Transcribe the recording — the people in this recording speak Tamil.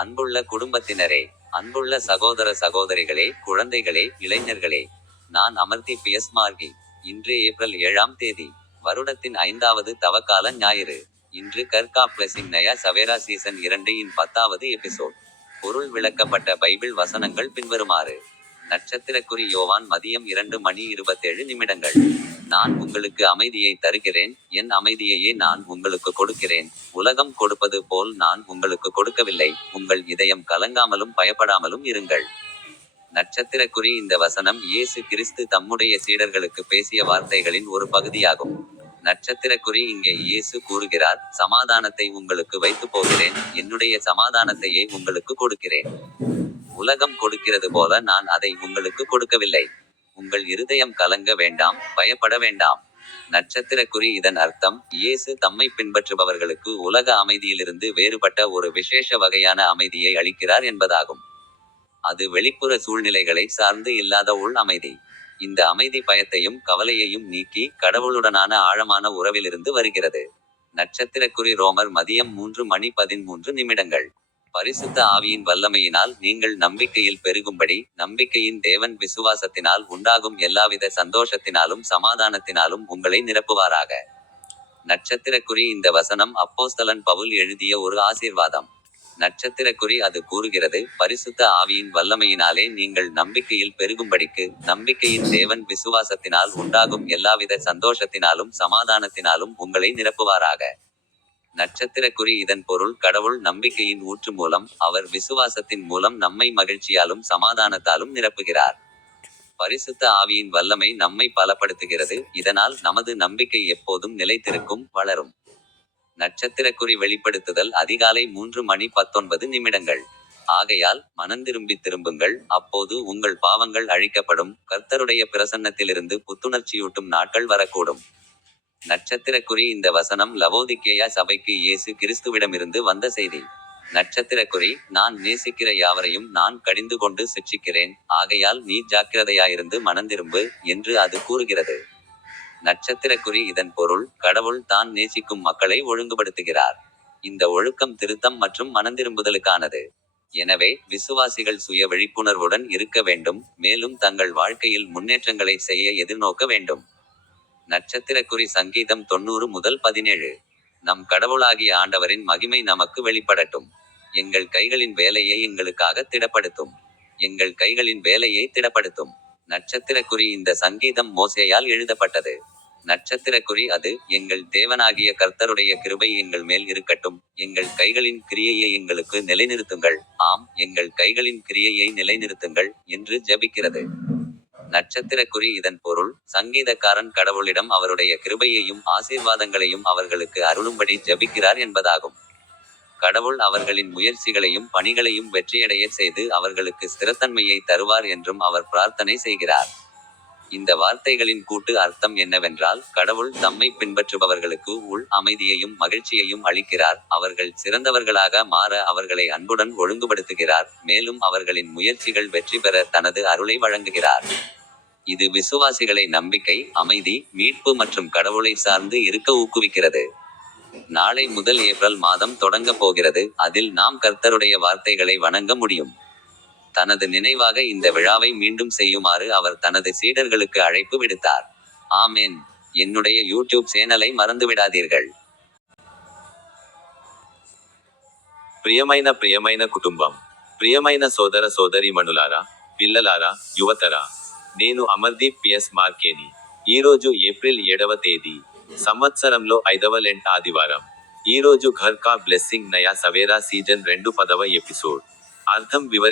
அன்புள்ள குடும்பத்தினரே அன்புள்ள சகோதர சகோதரிகளே குழந்தைகளே இளைஞர்களே நான் அமர்த்தி பியஸ் மார்கி. இன்று ஏப்ரல் ஏழாம் தேதி வருடத்தின் ஐந்தாவது தவக்கால ஞாயிறு. இன்று கர்கா பிளஸிங் நயா சவேரா சீசன் இரண்டு இன் பத்தாவது எபிசோட். பொருள் விளக்கப்பட்ட பைபிள் வசனங்கள் பின்வருமாறு. நட்சத்திரக்குறி யோவான் மதியம் இரண்டு மணி இருபத்தேழு நிமிடங்கள். நான் உங்களுக்கு அமைதியை தருகிறேன். என் அமைதியையே நான் உங்களுக்கு கொடுக்கிறேன். உலகம் கொடுப்பது போல் நான் உங்களுக்கு கொடுக்கவில்லை. உங்கள் இதயம் கலங்காமலும் பயப்படாமலும் இருங்கள். நட்சத்திரக்குறி இந்த வசனம் இயேசு கிறிஸ்து தம்முடைய சீடர்களுக்கு பேசிய வார்த்தைகளின் ஒரு பகுதியாகும். நட்சத்திரக்குறி இங்கே இயேசு கூறுகிறார் சமாதானத்தை உங்களுக்கு வைத்து போகிறேன். என்னுடைய சமாதானத்தையே உங்களுக்கு கொடுக்கிறேன். உலகம் கொடுக்கிறது போல நான் அதை உங்களுக்கு கொடுக்கவில்லை. உங்கள் இருதயம் கலங்க வேண்டாம் பயப்பட வேண்டாம். நட்சத்திரக்குறி இதன் அர்த்தம் இயேசு தம்மை பின்பற்றுபவர்களுக்கு உலக அமைதியிலிருந்து வேறுபட்ட ஒரு விசேஷ வகையான அமைதியை அளிக்கிறார் என்பதாகும். அது வெளிப்புற சூழ்நிலைகளை சார்ந்து இல்லாத உள் அமைதி. இந்த அமைதி பயத்தையும் கவலையையும் நீக்கி கடவுளுடனான ஆழமான உறவிலிருந்து வருகிறது. நட்சத்திரக்குறி ரோமர் மதியம் மூன்று மணி பதிமூன்று நிமிடங்கள். பரிசுத்த ஆவியின் வல்லமையினால் நீங்கள் நம்பிக்கையில் பெருகும்படி நம்பிக்கையின் தேவன் விசுவாசத்தினால் உண்டாகும் எல்லாவித சந்தோஷத்தினாலும் சமாதானத்தினாலும் உங்களை நிரப்புவாராக. நட்சத்திரக்குறி இந்த வசனம் அப்போஸ்தலன் பவுல் எழுதிய ஒரு ஆசீர்வாதம். நட்சத்திரக்குறி அது கூறுகிறது பரிசுத்த ஆவியின் வல்லமையினாலே நீங்கள் நம்பிக்கையில் பெருகும்படிக்கு நம்பிக்கையின் தேவன் விசுவாசத்தினால் உண்டாகும் எல்லாவித சந்தோஷத்தினாலும் சமாதானத்தினாலும் உங்களை நிரப்புவாராக. நட்சத்திரக்குறி இதன் பொருள் கடவுள் நம்பிக்கையின் ஊற்று மூலம் அவர் விசுவாசத்தின் மூலம் நம்மை மகிழ்ச்சியாலும் சமாதானத்தாலும் நிரப்புகிறார். பரிசுத்த ஆவியின் வல்லமை நம்மை பலப்படுத்துகிறது. இதனால் நமது நம்பிக்கை எப்போதும் நிலைத்திருக்கும் வளரும். நட்சத்திரக்குறி வெளிப்படுத்துதல் அதிகாலை மூன்று மணி பத்தொன்பது நிமிடங்கள். ஆகையால் மனந்திரும்பி திரும்புங்கள். அப்போது உங்கள் பாவங்கள் அழிக்கப்படும். கர்த்தருடைய பிரசன்னத்திலிருந்து புத்துணர்ச்சியூட்டும் நாட்கள் வரக்கூடும். நட்சத்திரக்குறி இந்த வசனம் லவோதிக்கேயா சபைக்கு இயேசு கிறிஸ்துவிடமிருந்து வந்த செய்தி. நட்சத்திரக்குறி நான் நேசிக்கிற யாவரையும் நான் கடிந்து கொண்டு சிக்ஷிக்கிறேன். ஆகையால் நீ ஜாக்கிரதையாயிருந்து மனந்திரும்பு என்று அது கூறுகிறது. நட்சத்திரக்குறி இதன் பொருள் கடவுள் தான் நேசிக்கும் மக்களை ஒழுங்குபடுத்துகிறார். இந்த ஒழுக்கம் திருத்தம் மற்றும் மனந்திரும்புதலுக்கானது. எனவே விசுவாசிகள் சுய விழிப்புணர்வுடன் இருக்க வேண்டும் மேலும் தங்கள் வாழ்க்கையில் முன்னேற்றங்களை செய்ய எதிர்நோக்க வேண்டும். நட்சத்திரக்குறி சங்கீதம் தொண்ணூறு முதல் பதினேழு. நம் கடவுளாகிய ஆண்டவரின் மகிமை நமக்கு வெளிப்படட்டும். எங்கள் கைகளின் வேலையை எங்களுக்காக திடப்படுத்தும். எங்கள் கைகளின் வேலையை திடப்படுத்தும். நட்சத்திரக்குறி இந்த சங்கீதம் மோசேயால் எழுதப்பட்டது. நட்சத்திரக்குறி அது எங்கள் தேவனாகிய கர்த்தருடைய கிருபை எங்கள் மேல் இருக்கட்டும். எங்கள் கைகளின் கிரியையை எங்களுக்கு நிலைநிறுத்துங்கள். ஆம் எங்கள் கைகளின் கிரியையை நிலைநிறுத்துங்கள் என்று ஜெபிக்கிறது. நட்சத்திரக்குறி இதன் பொருள். சங்கீதக்காரன் கடவுளிடம் அவருடைய கிருபையையும் ஆசீர்வாதங்களையும் அவர்களுக்கு அருளும்படி ஜபிக்கிறார் என்பதாகும். கடவுள் அவர்களின் முயற்சிகளையும் பணிகளையும் வெற்றியடைய செய்து அவர்களுக்கு ஸ்திரத்தன்மையை தருவார் என்றும் அவர் பிரார்த்தனை செய்கிறார். இந்த வார்த்தைகளின் கூட்டு அர்த்தம் என்னவென்றால் கடவுள் தம்மை பின்பற்றுபவர்களுக்கு உள் அமைதியையும் மகிழ்ச்சியையும் அளிக்கிறார். அவர்கள் சிறந்தவர்களாக மாற அவர்களை அன்புடன் ஒழுங்குபடுத்துகிறார். மேலும் அவர்களின் முயற்சிகள் வெற்றி பெற தனது அருளை வழங்குகிறார். இது விசுவாசிகளை நம்பிக்கை அமைதி மீட்பு மற்றும் கடவுளை சார்ந்து இருக்க ஊக்குவிக்கிறது நாளை முதல் ஏப்ரல் மாதம் தொடங்க போகிறது அதில் நாம் கர்த்தருடைய வார்த்தைகளை வணங்க முடியும் தனது நினைவாக இந்த விழாவை மீண்டும் செய்யுமாறு அவர் தனது சீடர்களுக்கு அழைப்பு விடுத்தார் ஆமென் என்னுடைய யூடியூப் சேனலை மறந்துவிடாதீர்கள் ప్రియమైన ప్రియమైన కుటుంబం ప్రియమైన సోదర సోదరి మనులారా పిల్లలారా యువతరా నేను అమర్దీప్ పిఎస్ మార్కేని. ఈరోజు ఏప్రిల్ ఏడవ తేదీ సంవత్సరంలో ఐదవ లెంట్ ఆదివారం. ఈ రోజు ఘర్ కా బ్లెస్సింగ్ నయా సవేరా సీజన్ రెండు పదవ ఎపిసోడ్. అర్థం వివరి